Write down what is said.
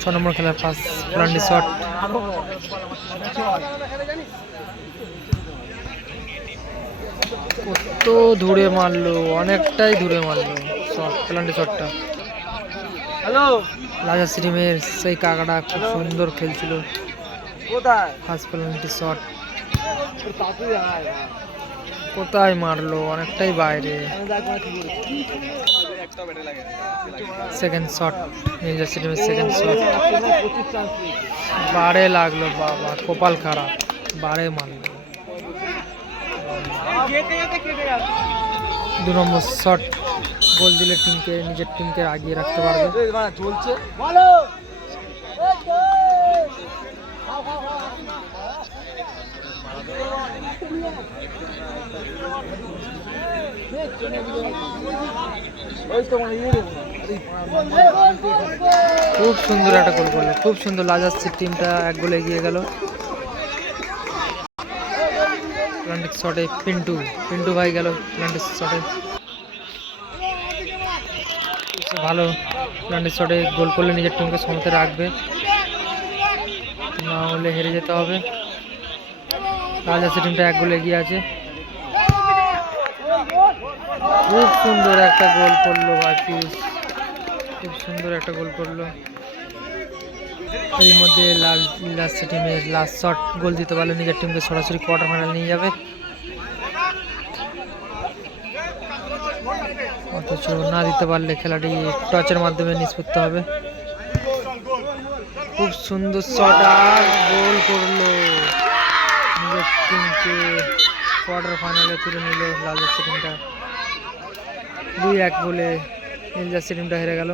6 নম্বর খেলার pass plenty shot, কত দূরে মারলো, অনেকটাই দূরে মারলো শট, প্লান্টি শটটা। রাজা সিটিমের সেই কাকাটা খুব সুন্দর খেলছিল, ফার্স্ট প্লান্টি শট, কোথায় মারলো, অনেকটাই বাইরে। সেকেন্ড শট, নিনজা সিটিমের সেকেন্ড শট, বারে লাগলো, বাবা কপাল খারাপ, বারে মারলো। 2 নম্বর শট, গোল দিলে টিমকে, নিজের টিমকে আগিয়ে রাখতে পারবে। খুব সুন্দর একটা গোল করলো, খুব সুন্দর। লাজার্সির টিমটা 1 গোলে এগিয়ে গেল। প্লান্টিক শটে পিন্টু ভাই গেল প্লান্টিক শটে, ভালো প্লান্টিক শটে গোল করলে নিজের টিমকে সমতে রাখবে, না হলে হেরে যেতে হবে। রাজার্সি টিমটা 1 গোলে এগিয়ে আছে। খুব সুন্দর একটা গোল করলো ভাই পিউষ, খুব সুন্দর একটা গোল করলো। এর মধ্যে লাস্ট টিমের লাস্ট শট গোল দিতে পারলে নিজের টিমকে সরাসরি কোয়ার্টার ফাইনাল নিয়ে যাবে, অথচ না দিতে পারলে খেলাটি টচের মাধ্যমে নিষ্পত্তি হবে। খুব সুন্দর শট আর গোল করলো, নিজের টিমকে কোয়ার্টার ফাইনালে তুলে নিল লাল জার্সি টিমটা। 2-1 গোলে নীল জার্সি টিমটা হেরে গেল।